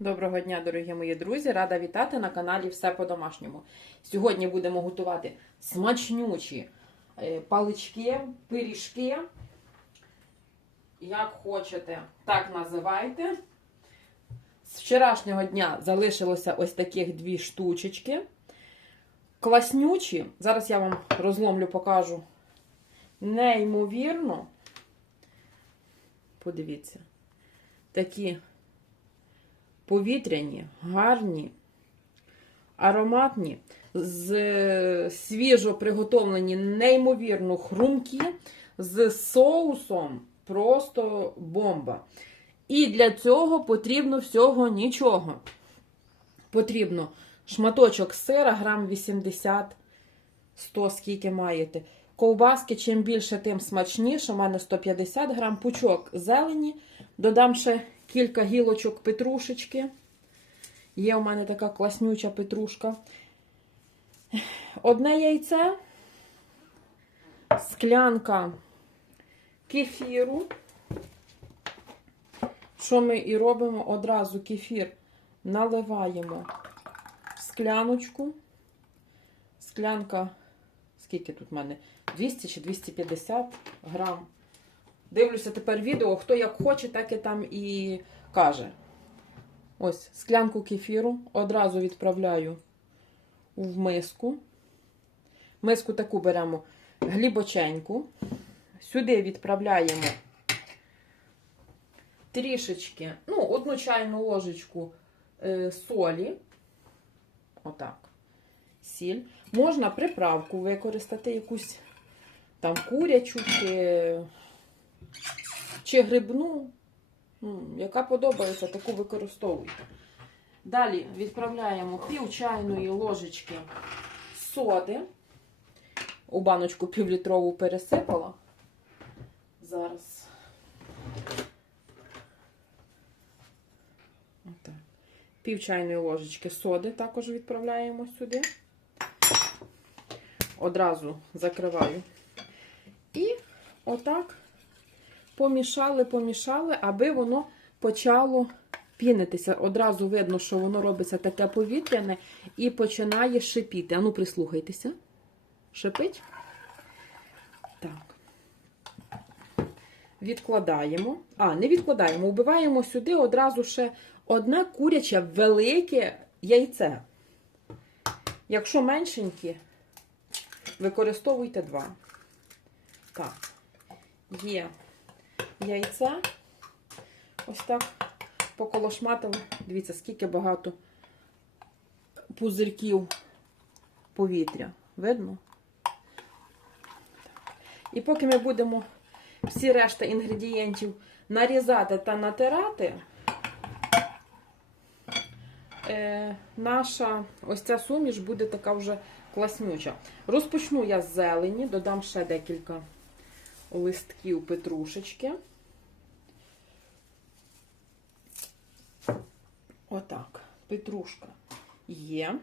Доброго дня, дорогі мої друзі! Рада вітати на каналі Все по-домашньому. Сьогодні будемо готувати смачнючі е, палички, пиріжки. Як хочете, так називайте. З вчорашнього дня залишилося ось таких дві штучечки. Класнючі. Зараз я вам розломлю, покажу. Неймовірно. Подивіться. Такі повітряні, гарні, ароматні, з свіжо приготовлені, неймовірно хрумкі, з соусом просто бомба. І для цього потрібно всього нічого. Потрібно шматочок сира, грам 80, 100, скільки маєте. Ковбаски, чим більше, тим смачніше. У мене 150 грам, пучок зелені. Додам ще кілька гілочок петрушечки. Є у мене така класнюча петрушка. Одне яйце, склянка кефіру. Що ми і робимо? Одразу кефір наливаємо в скляночку. Склянка, скільки тут в мене? 200 чи 250 грам. Дивлюся тепер відео, хто як хоче, так і там і каже. Ось склянку кефіру одразу відправляю в миску. Миску таку беремо глибоченьку. Сюди відправляємо трішечки, ну, одну чайну ложечку е, солі. Отак. Сіль. Можна приправку використати якусь там курячу чи чи грибну, ну, яка подобається, таку використовуйте. Далі відправляємо пів чайної ложечки соди. У баночку півлітрову пересипала. Зараз. Отак. Пів чайної ложечки соди також відправляємо сюди. Одразу закриваю. І отак помішали, помішали, аби воно почало пінитися. Одразу видно, що воно робиться таке повітряне і починає шипіти. Ану, прислухайтеся. Шипить. Так. Відкладаємо. А, не відкладаємо, вбиваємо сюди одразу ще одне куряче велике яйце. Якщо меншенькі, використовуйте два. Так, є яйце. Ось так поколошматили. Дивіться, скільки багато пузирків повітря. Видно? І поки ми будемо всі решта інгредієнтів нарізати та натирати, е, наша ось ця суміш буде така вже класнюча. Розпочну я з зелені, додам ще декілька листків петрушечки. Отак, петрушка є.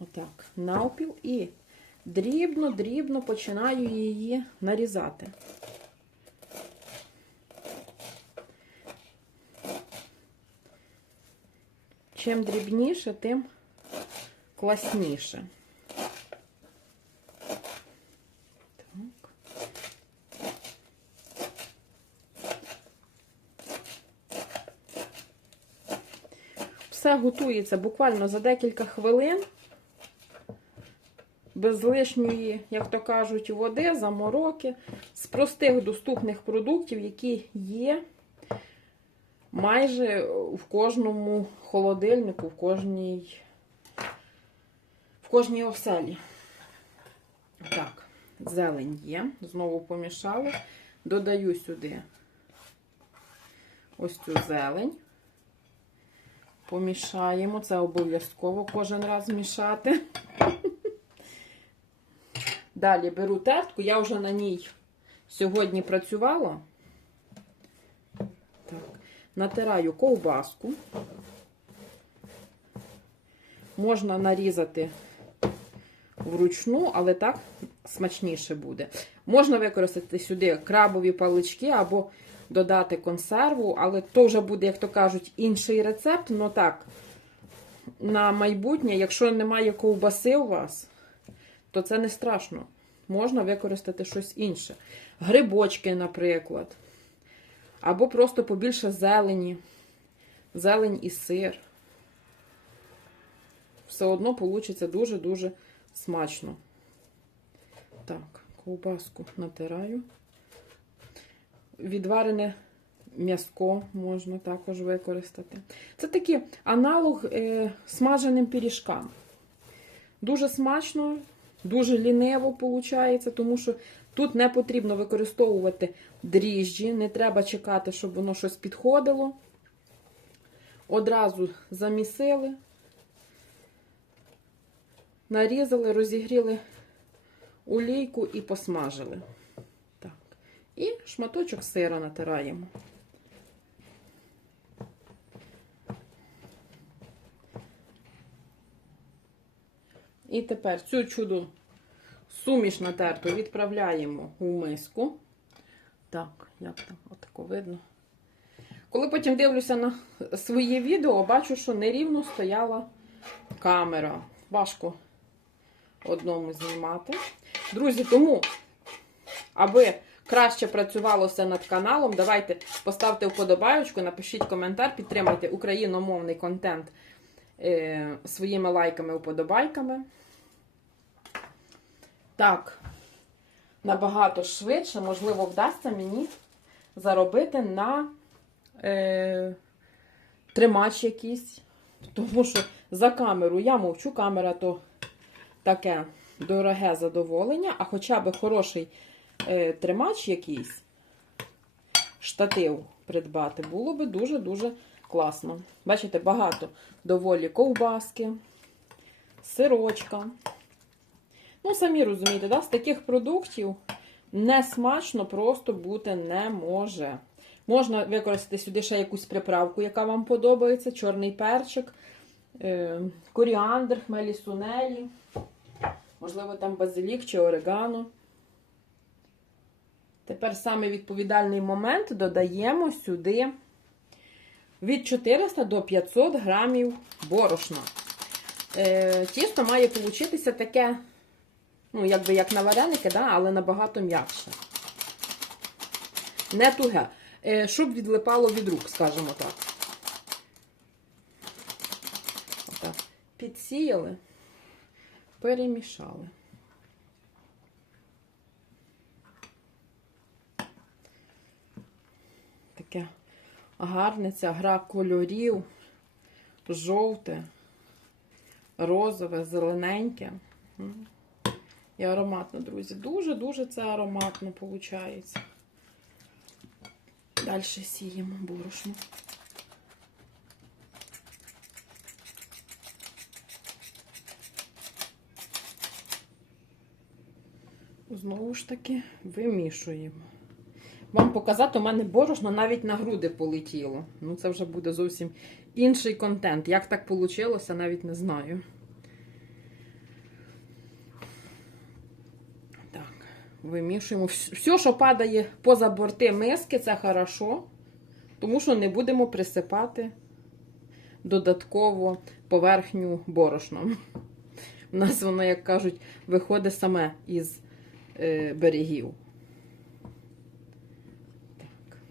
Отак, навпіл і дрібно-дрібно починаю її нарізати. Чим дрібніше, тим класніше. Все готується буквально за декілька хвилин. Без лишньої, як то кажуть, води, замороки, з простих доступних продуктів, які є майже в кожному холодильнику, в кожній, в кожній оселі. Так, зелень є. Знову помішали. Додаю сюди ось цю зелень. Помішаємо. Це обов'язково кожен раз мішати. Далі беру тертку, я вже на ній сьогодні працювала. Так. Натираю ковбаску. Можна нарізати вручну, але так смачніше буде. Можна використати сюди крабові палички або додати консерву, але то вже буде, як то кажуть, інший рецепт. Ну так, на майбутнє, якщо немає ковбаси у вас, то це не страшно. Можна використати щось інше. Грибочки, наприклад. Або просто побільше зелені. Зелень і сир. Все одно вийде дуже-дуже смачно. Так, ковбаску натираю. Відварене м'язко можна також використати. Це такий аналог е, смаженим пиріжкам. Дуже смачно, дуже лінево виходить, тому що тут не потрібно використовувати дріжджі, не треба чекати, щоб воно щось підходило. Одразу замісили, нарізали, розігріли олійку і посмажили. Шматочок сира натираємо. І тепер цю чуду суміш натерту відправляємо у миску. Так, як там, отако видно. Коли потім дивлюся на своє відео, бачу, що нерівно стояла камера. Важко одному знімати. Друзі, тому, аби краще працювалося над каналом, давайте поставте вподобайочку, напишіть коментар, підтримайте україномовний контент е, своїми лайками, вподобайками. Так, набагато швидше, можливо, вдасться мені заробити на е, тримач якийсь. Тому що за камеру я мовчу, камера то таке дороге задоволення, а хоча б хороший тримач якийсь, штатив придбати, було би дуже-дуже класно. Бачите, багато доволі ковбаски, сирочка. Ну, самі розумієте, да? з таких продуктів не смачно просто бути не може. Можна використати сюди ще якусь приправку, яка вам подобається, чорний перчик, е, коріандр, хмелі сунелі, можливо, там базилік чи орегано. Тепер саме відповідальний момент додаємо сюди від 400 до 500 грамів борошна. Е, тісто має получитися таке, ну, якби як на вареники, да, але набагато м'якше. Не туге. Е, щоб відлипало від рук, скажімо так. Підсіяли, перемішали. Таке гарне ця гра кольорів, жовте, розове, зелененьке. І ароматно, друзі. Дуже-дуже це ароматно виходить. Далі сіємо борошно. Знову ж таки вимішуємо. Вам показати, у мене борошно навіть на груди полетіло. Ну, це вже буде зовсім інший контент. Як так вийшло, навіть не знаю. Так, вимішуємо. Все, що падає поза борти миски, це хорошо, тому що не будемо присипати додатково поверхню борошном. У нас воно, як кажуть, виходить саме із е, берегів.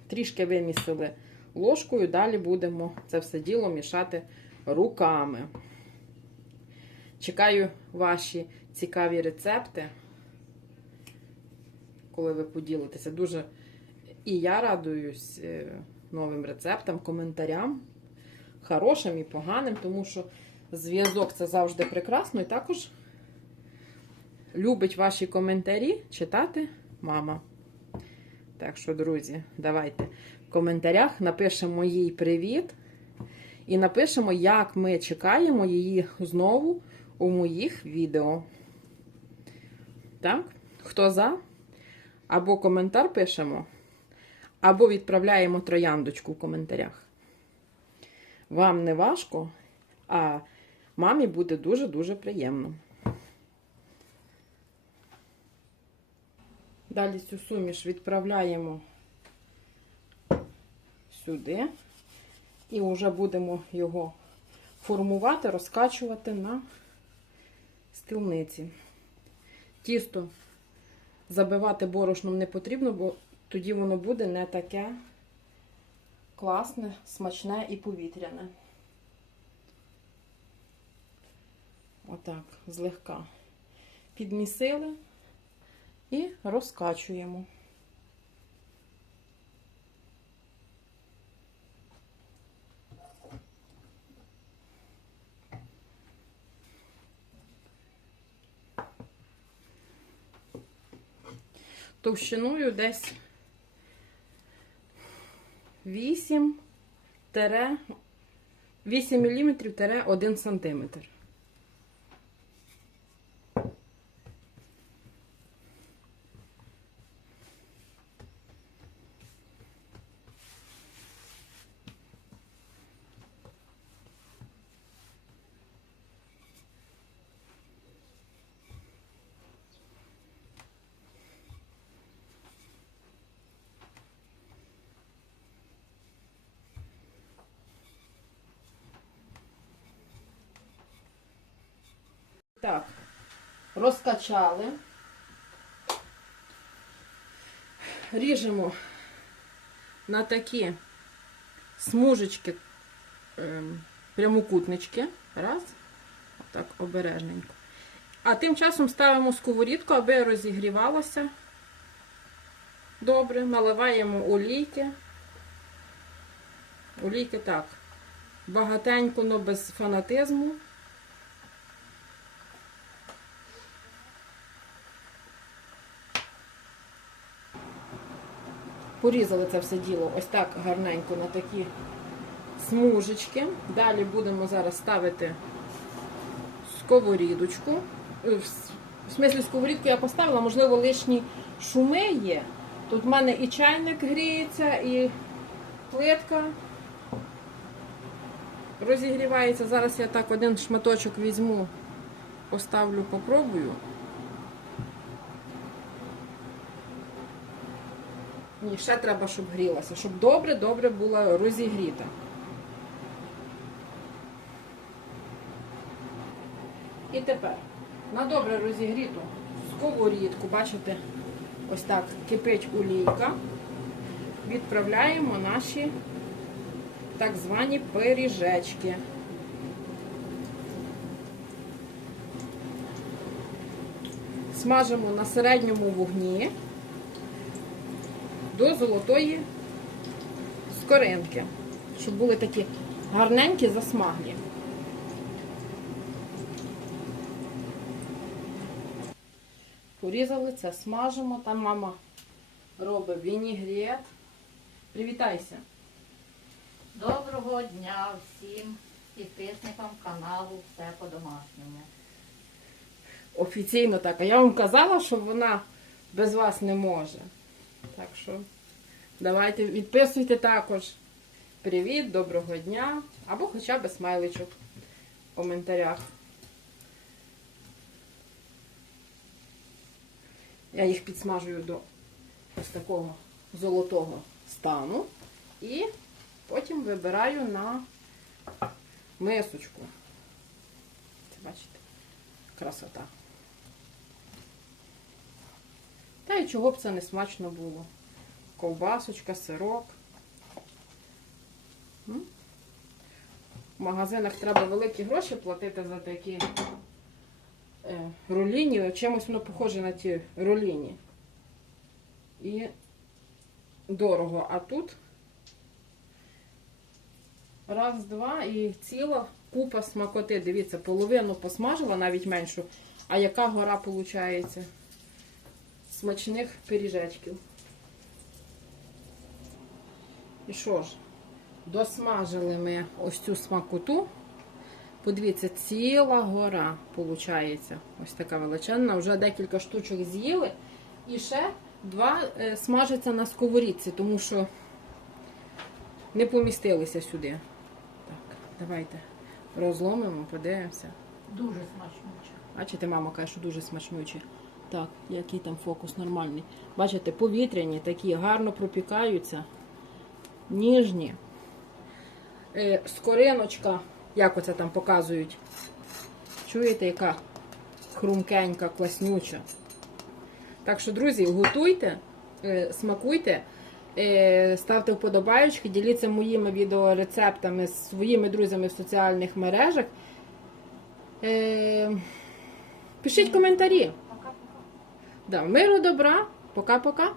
Трішки вимісили ложкою, далі будемо це все діло мішати руками. Чекаю ваші цікаві рецепти, коли ви поділитеся. Дуже і я радуюсь е, новим рецептам, коментарям, хорошим і поганим, тому що зв'язок це завжди прекрасно. І також любить ваші коментарі читати мама. Так що, друзі, давайте в коментарях напишемо їй привіт. І напишемо, як ми чекаємо її знову у моїх відео. Так? Хто за? Або коментар пишемо, або відправляємо трояндочку в коментарях. Вам не важко, а мамі буде дуже-дуже приємно. Далі цю суміш відправляємо сюди. І вже будемо його формувати, розкачувати на стілниці. Тісто забивати борошном не потрібно, бо тоді воно буде не таке класне, смачне і повітряне. Отак, злегка підмісили і розкачуємо. Товщиною десь 8 8 мм 1 см. Так, розкачали. Ріжемо на такі смужечки, ем, прямокутнички. Раз. Отак обережненько. А тим часом ставимо сковорідку, аби розігрівалася. Добре, наливаємо олійки. Олійки так. Багатенько, але без фанатизму. Порізали це все діло ось так гарненько на такі смужечки. Далі будемо зараз ставити сковорідочку. Е, В смислі сковорідку я поставила, можливо, лишні шуми є. Тут в мене і чайник гріється, і плитка розігрівається. Зараз я так один шматочок візьму, поставлю, попробую. Ні, ще треба, щоб грілася, щоб добре-добре була розігріта. І тепер на добре розігріту сковорідку, бачите, ось так кипить олійка. Відправляємо наші так звані пиріжечки. Смажимо на середньому вогні до золотої скоринки, щоб були такі гарненькі засмаглі. Порізали це, смажимо. Там мама робить вінігрет. Привітайся. Доброго дня всім підписникам каналу Все по-домашньому. Офіційно так. А я вам казала, що вона без вас не може. Так що давайте відписуйте також. Привіт, доброго дня. Або хоча б смайличок в коментарях. Я їх підсмажую до ось такого золотого стану. І потім вибираю на мисочку. Це бачите? Красота. Та й чого б це не смачно було. Ковбасочка, сирок. В магазинах треба великі гроші платити за такі е, руліні. Чимось воно похоже на ті руліні. І дорого. А тут раз, два і ціла купа смакоти. Дивіться, половину посмажила, навіть меншу. А яка гора виходить? Смачних пиріжечків. І що ж, досмажили ми ось цю смакоту. Подивіться, ціла гора виходить. Ось така величезна. Вже декілька штучок з'їли. І ще два е, смажаться на сковорідці, тому що не помістилися сюди. Так, давайте розломимо, подивимося. Дуже смачнюче. Бачите, мама каже, що дуже смачнючі. Так, який там фокус нормальний. Бачите, повітряні такі гарно пропікаються. ніжні. Е, скориночка, як оце там показують. Чуєте, яка хрумкенька, класнюча. Так що, друзі, готуйте, е, смакуйте, е, ставте вподобайочки, діліться моїми відеорецептами з своїми друзями в соціальних мережах. Е, пишіть коментарі. Да, миру, добра. Пока-пока.